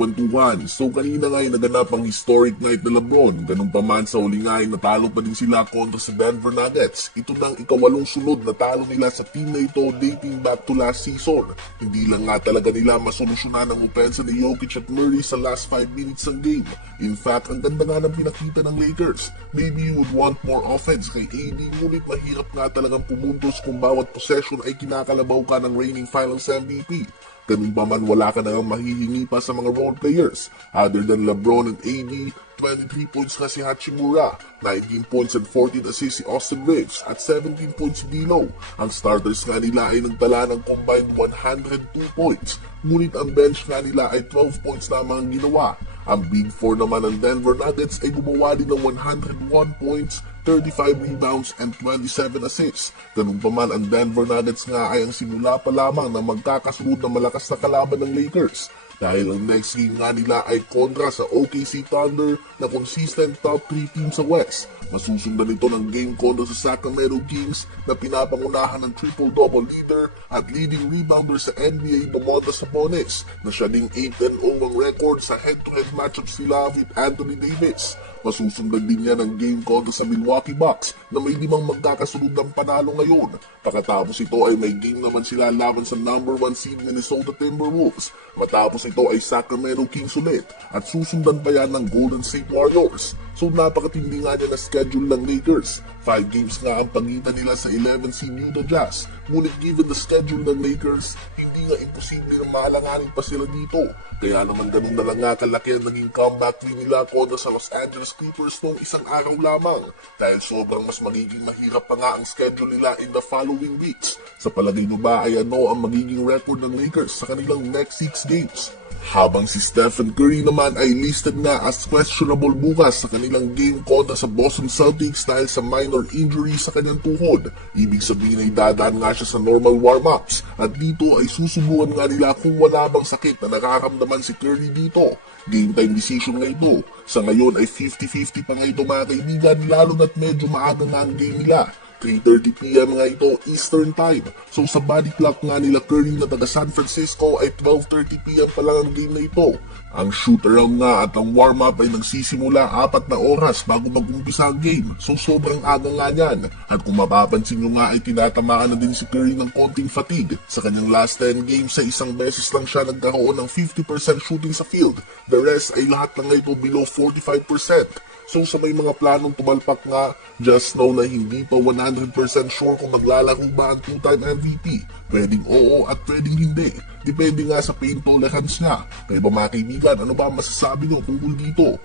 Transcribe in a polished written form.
kwentuhan. So kanina nga ay naganap ang historic night na LeBron. Ganun pa man sa huli nga ay natalo pa din sila kontra sa Denver Nuggets. Ito nang ikawalong sunod na talo nila sa team na ito dating back to last season. Hindi lang nga talaga nila masolusyonan ang opensa ni Jokic at Murray sa last 5 minutes ng game. In fact, ang ganda nga ng pinakita ng Lakers. Maybe you would want more offense kay AD, ngunit mahirap nga talagang pumuntos kung bawat possession ay kinakalabaw ka ng reigning Finals MVP. Ganun pa man, wala ka nang mahihingi pa sa mga role players. Other than LeBron and AD, 23 points nga si Hachimura, 19 points and 14 assists si Austin Reeves at 17 points si D'Lo. Ang starters nga nila ay nagtala ng combined 102 points, ngunit ang bench nga nila ay 12 points lamang ang ginawa. Ang Big Four naman ng Denver Nuggets ay gumawa din ng 101 points, 35 rebounds and 27 assists. Ganun pa man, ang Denver Nuggets nga ay ang simula pa lamang na magkakasunod na malakas na kalaban ng Lakers. Dahil ang next game nga nila ay kontra sa OKC Thunder na consistent top 3 team sa West. Masusundan ito ng game kontra sa Sacramento Kings na pinapangunahan ng triple-double leader at leading rebounder sa NBA Domantas Sabonis na siya ding 8-0 ang record sa head-to-head matchups nila with Anthony Davis. Masusundan din niya ng game kontra sa Milwaukee Bucks na may 5 magkakasunod ng panalo ngayon. Pagkatapos ito ay may game naman sila laban sa number 1 seed Minnesota Timberwolves. Matapos ito ay Sacramento Kings ulit at susundan pa yan ng Golden State Warriors. So napakatindi nga niya na schedule ng Lakers. 5 games nga ang pagitan nila sa 11 seed Utah Jazz. Ngunit given the schedule ng Lakers, hindi nga imposible na maalanganin pa sila dito. Kaya naman ganun na lang nga kalaki ang naging comeback win nila kontra sa Los Angeles Clippers noong isang araw lamang. Dahil sobrang mas magiging mahirap pa nga ang schedule nila in the following weeks. Sa palagay nyo ba ay ano ang magiging record ng Lakers sa kanilang next 6 games? Habang si Stephen Curry naman ay listed na as questionable bukas sa kanilang game kontra sa Boston Celtics dahil sa minor injury sa kanyang tuhod. Ibig sabihin ay dadaan nga siya sa normal warm-ups at dito ay susubukan nga nila kung wala bang sakit na nakakamdaman si Curry dito. Game time decision nga ito. Sa ngayon ay 50-50 pa nga ito mga kaibigan, lalo na't medyo maaga na ang game nila. 3:30pm nga ito Eastern Time. So sa body clock nga nila Curry na taga San Francisco ay 12:30pm pa lang ang game na ito. Ang shoot around nga at ang warm up ay nagsisimula 4 na oras bago mag-umpisa ang game. So sobrang aga nga yan. At kung mapapansin nyo nga ay tinatamaan na din si Curry ng konting fatigue. Sa kanyang last 10 games sa isang beses lang siya nagkaroon ng 50% shooting sa field. The rest ay lahat na nga ito below 45%. So sa may mga planong tumalpak nga, just know na hindi pa 100% sure kung maglalaro ba ang 2-time MVP. Pwedeng oo at pwedeng hindi. Depende nga sa pain tolerance niya. Kaya ba mga kaibigan, ano ba masasabi nyo tungkol dito?